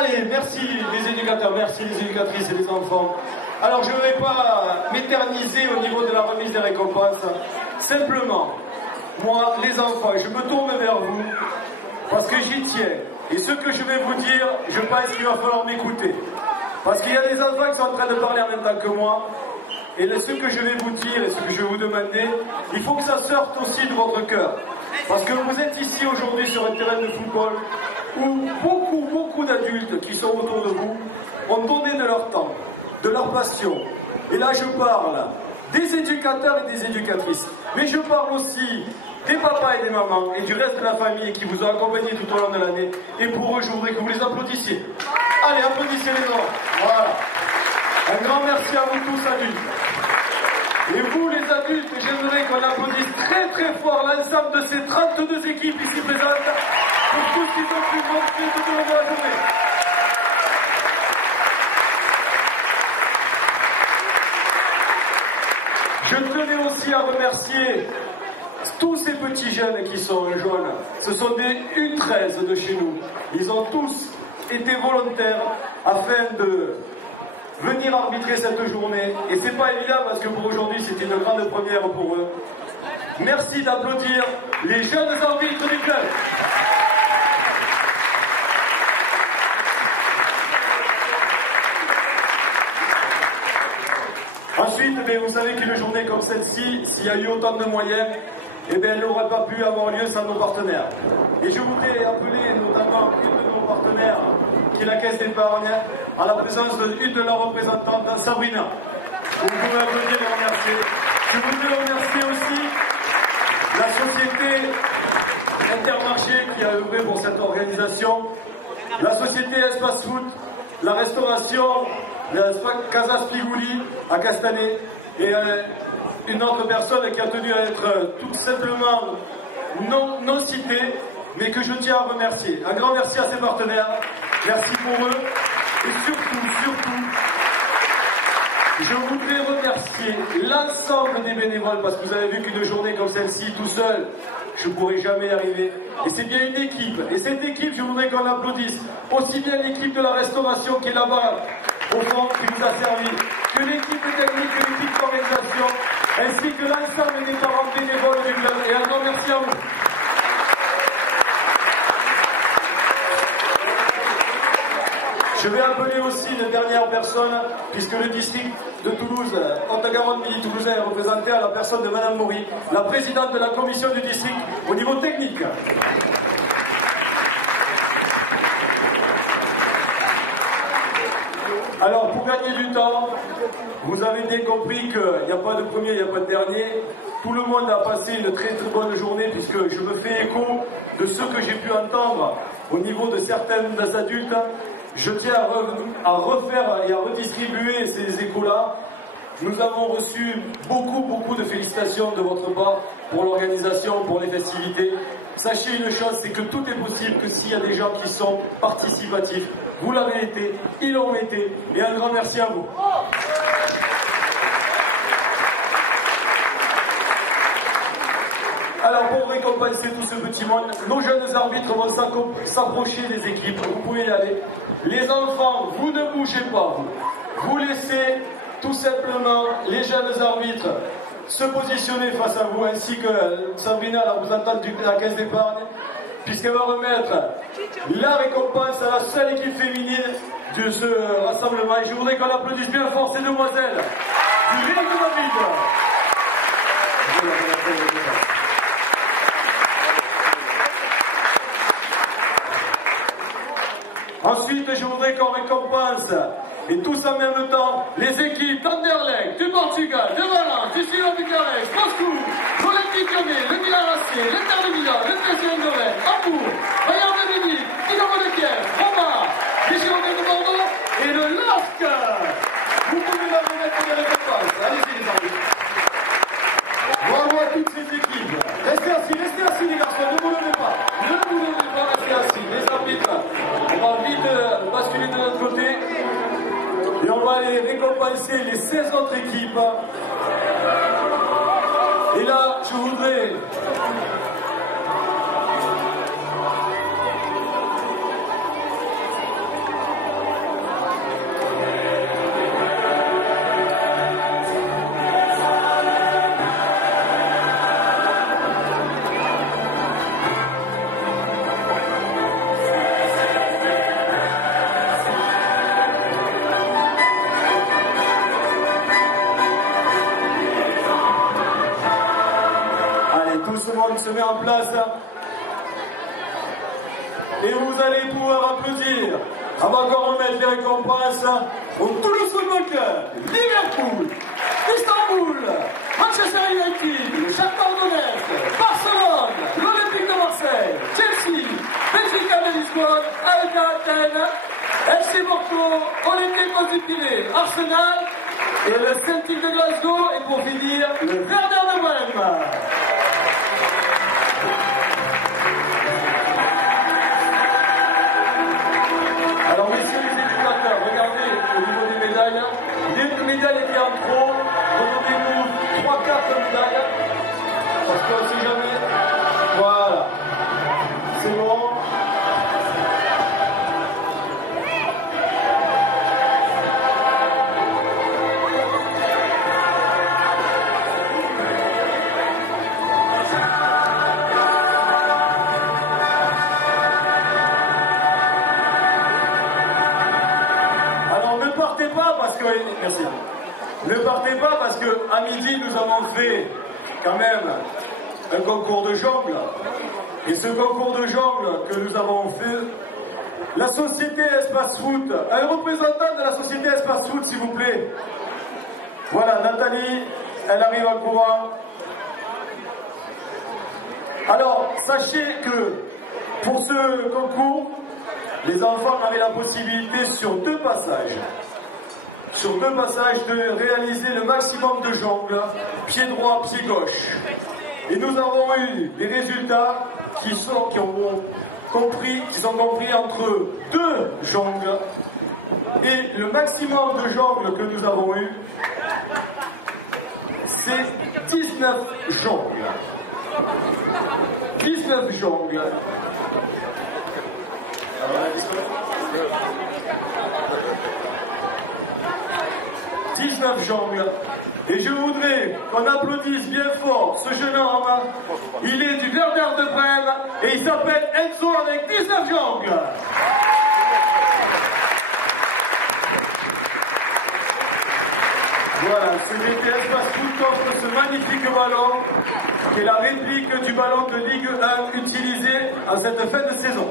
Allez, merci les éducateurs, merci les éducatrices et les enfants. Alors je ne vais pas m'éterniser au niveau de la remise des récompenses. Simplement, moi, les enfants, je me tourne vers vous parce que j'y tiens. Et ce que je vais vous dire, je pense qu'il va falloir m'écouter. Parce qu'il y a des enfants qui sont en train de parler en même temps que moi. Et ce que je vais vous dire et ce que je vais vous demander, il faut que ça sorte aussi de votre cœur. Parce que vous êtes ici aujourd'hui sur un terrain de football où beaucoup d'adultes qui sont autour de vous ont donné de leur temps, de leur passion. Et là, je parle des éducateurs et des éducatrices. Mais je parle aussi des papas et des mamans et du reste de la famille qui vous ont accompagné tout au long de l'année. Et pour eux, je voudrais que vous les applaudissiez. Allez, applaudissez les gens. Voilà. Un grand merci à vous tous, adultes. Et vous, les adultes, j'aimerais qu'on applaudisse très fort l'ensemble de ces 32 équipes ici présentes pour tout ce qu'ils ont pu montrer tout au long de la journée. Je tenais aussi à remercier tous ces petits jeunes qui sont jaunes. Ce sont des U13 de chez nous. Ils ont tous été volontaires afin de venir arbitrer cette journée. Et c'est pas évident parce que pour aujourd'hui c'était une grande première pour eux. Merci d'applaudir les jeunes arbitres du club. Ensuite, vous savez qu'une journée comme celle-ci, s'il y a eu autant de moyens, elle n'aurait pas pu avoir lieu sans nos partenaires. Et je voudrais appeler notamment une de nos partenaires, qui est la Caisse d'épargne, à la présence d'une de leurs représentantes, Sabrina. Vous pouvez applaudir et remercier. Je voudrais remercier aussi la société Intermarché qui a œuvré pour cette organisation, la société Espace Foot, la restauration, la Casa Spiguli à Castanet, et une autre personne qui a tenu à être tout simplement non citée, mais que je tiens à remercier. Un grand merci à ses partenaires, merci pour eux, et surtout, je voudrais remercier l'ensemble des bénévoles, parce que vous avez vu qu'une journée comme celle-ci, tout seul, je ne pourrais jamais y arriver. Et c'est bien une équipe, et cette équipe, je voudrais qu'on l'applaudisse, aussi bien l'équipe de la restauration qui est là-bas, au fond, qui nous a servi, que l'équipe technique, que l'équipe d'organisation, ainsi que l'ensemble des parents bénévoles du club. Et un grand merci à vous. Je vais appeler aussi une dernière personne, puisque le district de Toulouse, Haute-Garonne Midi Toulousain, est représenté à la personne de Madame Maury, la présidente de la commission du district au niveau technique. Alors, pour gagner du temps, vous avez bien compris qu'il n'y a pas de premier, il n'y a pas de dernier. Tout le monde a passé une très bonne journée, puisque je me fais écho de ce que j'ai pu entendre au niveau de certains adultes. Je tiens à refaire et à redistribuer ces échos-là. Nous avons reçu beaucoup de félicitations de votre part pour l'organisation, pour les festivités. Sachez une chose, c'est que tout est possible que s'il y a des gens qui sont participatifs. Vous l'avez été, ils l'ont été, et un grand merci à vous. Alors pour récompenser tout ce petit monde, nos jeunes arbitres vont s'approcher des équipes, vous pouvez y aller. Les enfants, vous ne bougez pas, vous laissez tout simplement les jeunes arbitres se positionner face à vous, ainsi que Sabrina, la représentante de la Caisse d'épargne, puisqu'elle va remettre la récompense à la seule équipe féminine de ce rassemblement. Et je voudrais qu'on applaudisse bien fort ces demoiselles du Real de Madrid. Ensuite, je voudrais qu'on récompense, et tous en même temps, les équipes d'Anderlecht, du Portugal, de Valence, du Sud Bucarest, Moscou, l'Olympique Lyonnais, le Milan AC, l'Inter de Milan, le PSV Eindhoven, Hambourg, Bayern de Munich, Dynamo de Kiev, Roma, les Girondins de Bordeaux et le LOSC. Vous pouvez leur remettre des récompenses. Allez-y les arbitres. Bravo à toutes ces équipes. Restez assis les garçons, ne vous levez pas. Ne vous levez pas, restez assis. Les arbitres, on va vite basculer de notre côté. Et on va aller récompenser les 16 autres équipes. Et là, je voudrais se met en place. Et vous allez pouvoir applaudir avant qu'on remette les récompenses au Toulouse Football Club, Liverpool, Istanbul, Manchester United, le Shakhtar Donetsk, Barcelone, l'Olympique de Marseille, Chelsea, Benfica de Lisbonne, AEK Athènes, FC Porto, Olympique Montpellier, Arsenal et le Celtic de Glasgow et pour finir le Werder de Brême. Alors messieurs les éducateurs, regardez au niveau des médailles, il y a une médaille qui est en trop, redonnez-nous 3-4 médailles, parce qu'on ne sait jamais. Voilà, c'est bon. Merci. Ne partez pas parce qu'à midi, nous avons fait quand même un concours de jongle. Et ce concours de jongle que nous avons fait, la société Espace Foot, un représentant de la société Espace Foot, s'il vous plaît. Voilà, Nathalie, elle arrive en courant. Alors, sachez que pour ce concours, les enfants avaient la possibilité sur deux passages de réaliser le maximum de jongles, pied droit, pied gauche. Et nous avons eu des résultats qui sont compris entre deux jongles. Et le maximum de jongles que nous avons eu, c'est 19 jongles. 19 jongles. 19 jongles. Et je voudrais qu'on applaudisse bien fort ce jeune homme. Il est du Werder de Brême et il s'appelle Enzo avec 19 jongles. Voilà, c'est Espace Foot qui offre ce magnifique ballon qui est la réplique du ballon de Ligue 1 utilisé à cette fin de saison.